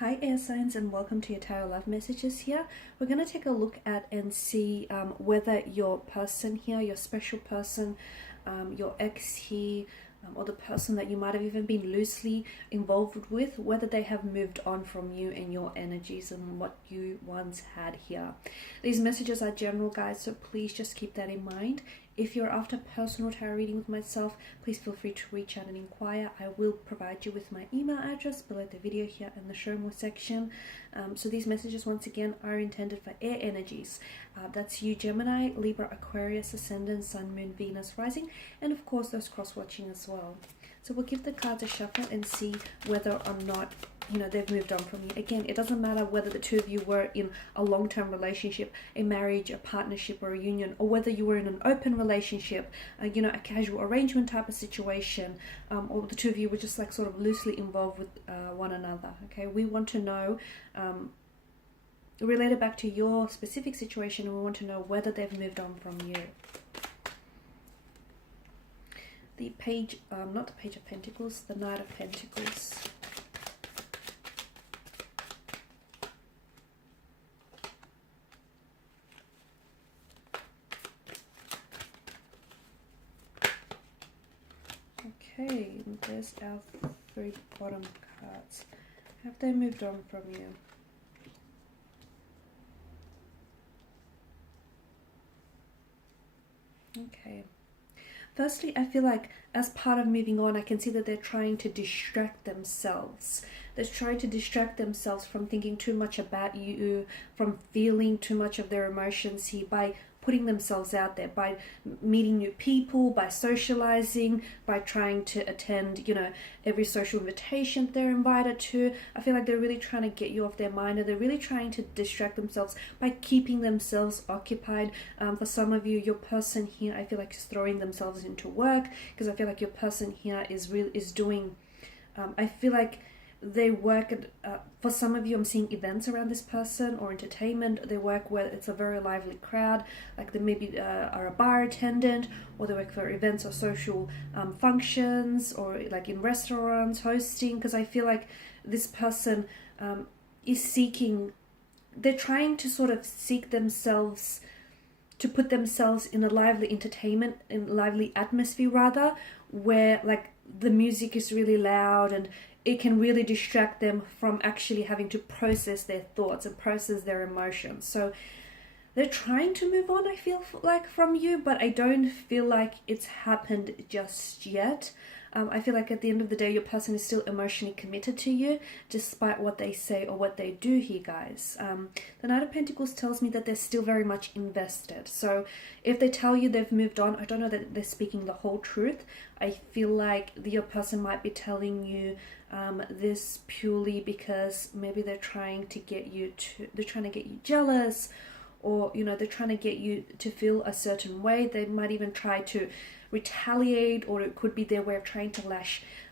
Hi air signs, and welcome to your tarot love messages here. We're going to take a look at and see whether your person here, your special person, your ex here, or the person that you might have even been loosely involved with, whether they have moved on from you and your energies and what you once had here. These messages are general, guys, so please just keep that in mind. If you're after personal tarot reading with myself, please feel free to reach out and inquire. I will provide you with my email address below the video here in the show more section. So these messages, once again, are intended for air energies. That's you, Gemini, Libra, Aquarius, Ascendant, Sun, Moon, Venus, Rising, and of course those cross-watching as well. So we'll give the cards a shuffle and see whether or not, they've moved on from you. Again, it doesn't matter whether the two of you were in a long-term relationship, a marriage, a partnership, or a union, or whether you were in an open relationship, a casual arrangement type of situation, or the two of you were just like sort of loosely involved with one another. Okay, we want to know, related back to your specific situation, and we want to know whether they've moved on from you. The page, not the Page of Pentacles, the Knight of Pentacles. Okay, there's our three bottom cards. Have they moved on from you? Okay. Firstly, I feel like as part of moving on, I can see that they're trying to distract themselves. They're trying to distract themselves from thinking too much about you, from feeling too much of their emotions here by putting themselves out there, by meeting new people, by socializing, by trying to attend, every social invitation they're invited to. I feel like they're really trying to get you off their mind, and they're really trying to distract themselves by keeping themselves occupied. For some of you, your person here, I feel like is throwing themselves into work, because I feel like your person here is doing, I feel like they work at, for some of you, I'm seeing events around this person or entertainment. They work where it's a very lively crowd, like they maybe are a bar attendant, or they work for events or social functions, or like in restaurants, hosting, because I feel like this person is seeking, they're trying to sort of seek themselves, to put themselves in a lively entertainment, in lively atmosphere rather, where like the music is really loud and it can really distract them from actually having to process their thoughts and process their emotions. So they're trying to move on, I feel like, from you, but I don't feel like it's happened just yet. I feel like at the end of the day, your person is still emotionally committed to you, despite what they say or what they do here, guys. The Knight of Pentacles tells me that they're still very much invested. So if they tell you they've moved on, I don't know that they're speaking the whole truth. I feel like your person might be telling you this purely because maybe they're trying to get you jealous, or they're trying to get you to feel a certain way. They might even try to retaliate, or it could be their way of trying to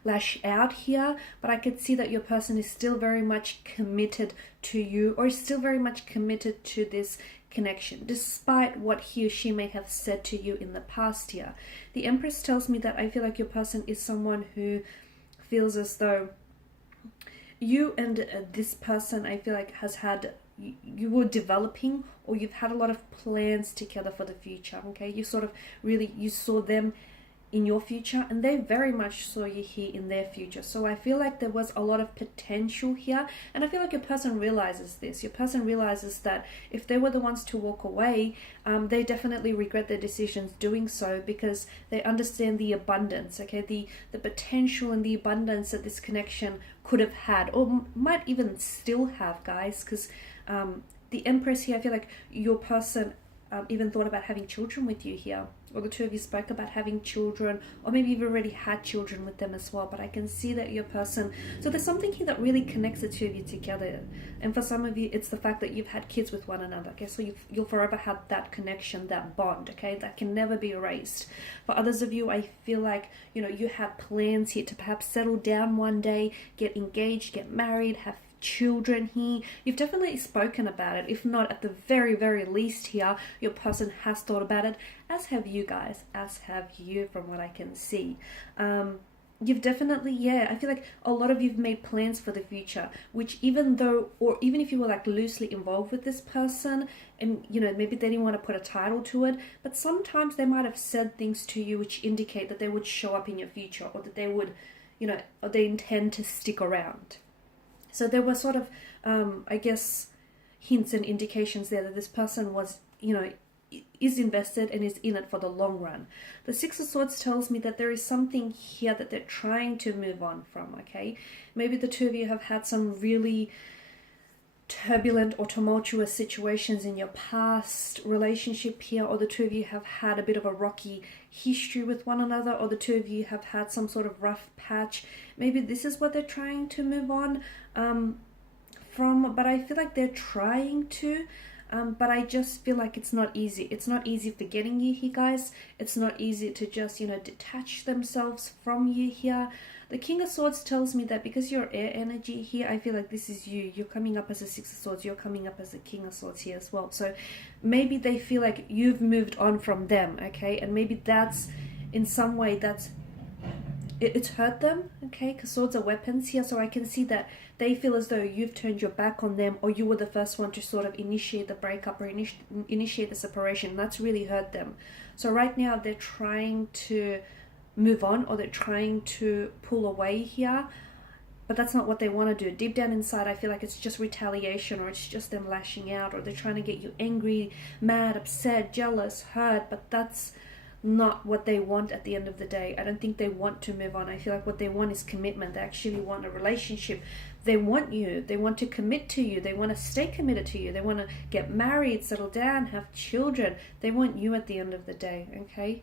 lash out here. But I could see that your person is still very much committed to you, or is still very much committed to this connection, despite what he or she may have said to you in the past here. The Empress tells me that I feel like your person is someone who feels as though you and this person, I feel like, has had, you were developing, or you've had a lot of plans together for the future. Okay, you sort of really, you saw them in your future, and they very much saw you here in their future. So I feel like there was a lot of potential here, and I feel like your person realizes this. Your person realizes that if they were the ones to walk away, they definitely regret their decisions doing so, because they understand the abundance, okay, the potential and the abundance that this connection could have had, or might even still have, guys, because the Empress here, I feel like your person even thought about having children with you here, or the two of you spoke about having children, or maybe you've already had children with them as well. But I can see that your person, so there's something here that really connects the two of you together. And for some of you, it's the fact that you've had kids with one another, okay? So you'll forever have that connection, that bond, okay? That can never be erased. For others of you, I feel like, you have plans here to perhaps settle down one day, get engaged, get married, have children here. You've definitely spoken about it. If not, at the very, very least here, your person has thought about it, as have you guys, as have you, from what I can see. You've definitely, yeah, I feel like a lot of you've made plans for the future, which even though, or even if you were like loosely involved with this person and, you know, maybe they didn't want to put a title to it, but sometimes they might have said things to you which indicate that they would show up in your future, or that they would, you know, or they intend to stick around. So there were sort of, I guess, hints and indications there that this person was, you know, is invested and is in it for the long run. The Six of Swords tells me that there is something here that they're trying to move on from, okay? Maybe the two of you have had some really turbulent or tumultuous situations in your past relationship here, or the two of you have had a bit of a rocky history with one another, or the two of you have had some sort of rough patch. Maybe this is what they're trying to move on from, but I feel like they're trying to. But I just feel like it's not easy. It's not easy forgetting you here, guys. It's not easy to just, you know, detach themselves from you here. The King of Swords tells me that because you're air energy here, I feel like this is you. You're coming up as a Six of Swords. You're coming up as a King of Swords here as well. So maybe they feel like you've moved on from them, okay? And maybe that's, in some way, that's it's hurt them, okay? Because swords are weapons here, so I can see that they feel as though you've turned your back on them, or you were the first one to sort of initiate the breakup or initiate the separation. That's really hurt them. So right now they're trying to move on, or they're trying to pull away here, but that's not what they want to do. Deep down inside, I feel like it's just retaliation, or it's just them lashing out, or they're trying to get you angry, mad, upset, jealous, hurt, but that's not what they want at the end of the day. I don't think they want to move on. I feel like what they want is commitment. They actually want a relationship. They want you. They want to commit to you. They want to stay committed to you. They want to get married, settle down, have children. They want you at the end of the day, okay?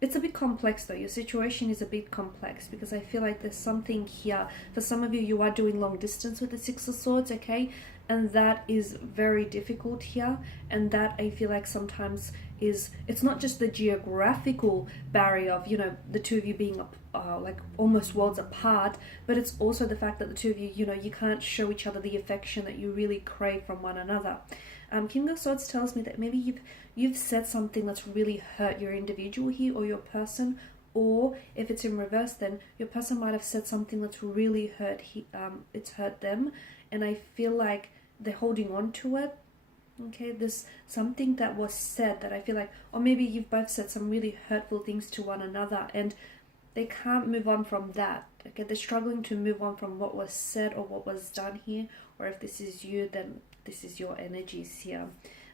It's a bit complex though. Your situation is a bit complex, because I feel like there's something here. For some of you, you are doing long distance with the Six of Swords, okay? And that is very difficult here. And that, I feel like, sometimes is, it's not just the geographical barrier of, you know, the two of you being like almost worlds apart, but it's also the fact that the two of you, you know, you can't show each other the affection that you really crave from one another. King of Swords tells me that maybe you've said something that's really hurt your individual here, or your person, or if it's in reverse, then your person might have said something that's really hurt it's hurt them, and I feel like they're holding on to it. Okay, there's something that was said that I feel like, or maybe you've both said some really hurtful things to one another, and they can't move on from that. Okay, they're struggling to move on from what was said or what was done here, or if this is you, then this is your energies here.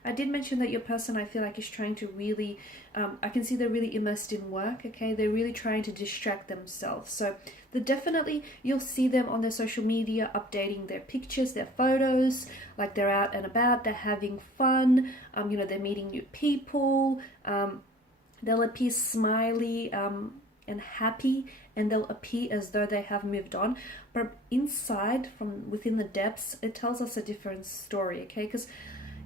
I did mention that your person, I feel like, is trying to really, I can see they're really immersed in work, okay? They're really trying to distract themselves. So definitely, you'll see them on their social media updating their pictures, their photos, like they're out and about, they're having fun, you know, they're meeting new people, they'll appear smiley and happy, and they'll appear as though they have moved on. But inside, from within the depths, it tells us a different story, okay? Because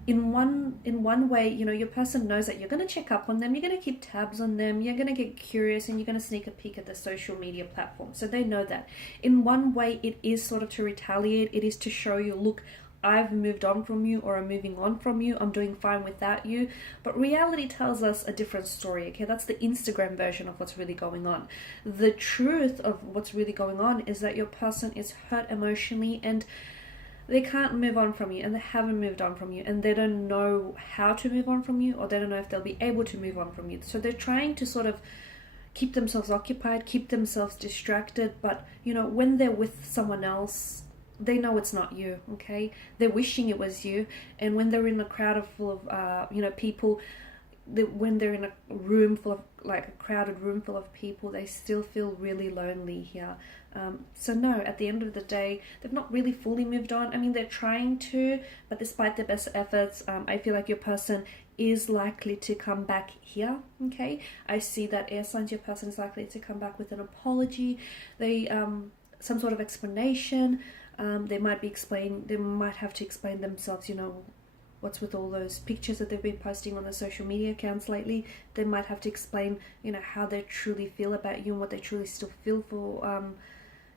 in one way, you know, your person knows that you're going to check up on them, you're going to keep tabs on them, you're going to get curious, and you're going to sneak a peek at the social media platform. So they know that. In one way, it is sort of to retaliate. It is to show you, look, I've moved on from you, or I'm moving on from you, I'm doing fine without you. But reality tells us a different story, okay? That's the Instagram version of what's really going on. The truth of what's really going on is that your person is hurt emotionally, and they can't move on from you, and they haven't moved on from you, and they don't know how to move on from you, or they don't know if they'll be able to move on from you. So they're trying to sort of keep themselves occupied, keep themselves distracted, but, you know, when they're with someone else, they know it's not you, okay? They're wishing it was you, and when they're in a crowd full of, you know, people, when they're in a room full of, like a crowded room full of people, they still feel really lonely here. So no, at the end of the day, they've not really fully moved on. I mean, they're trying to, but despite their best efforts, I feel like your person is likely to come back here, okay? I see that air signs, your person is likely to come back with an apology, some sort of explanation. They might have to explain themselves, you know, what's with all those pictures that they've been posting on the social media accounts lately. They might have to explain, you know, how they truly feel about you and what they truly still feel for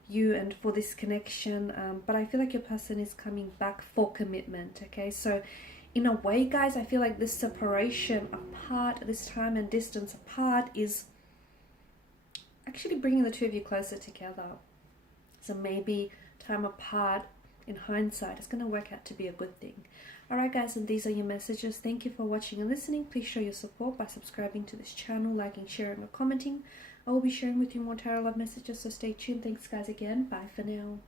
you and for this connection. But I feel like your person is coming back for commitment, okay? So in a way, guys, I feel like this separation apart, this time and distance apart, is actually bringing the two of you closer together. So maybe time apart, in hindsight, it's going to work out to be a good thing. Alright guys, and these are your messages. Thank you for watching and listening. Please show your support by subscribing to this channel, liking, sharing or commenting. I will be sharing with you more tarot love messages, so stay tuned. Thanks guys again. Bye for now.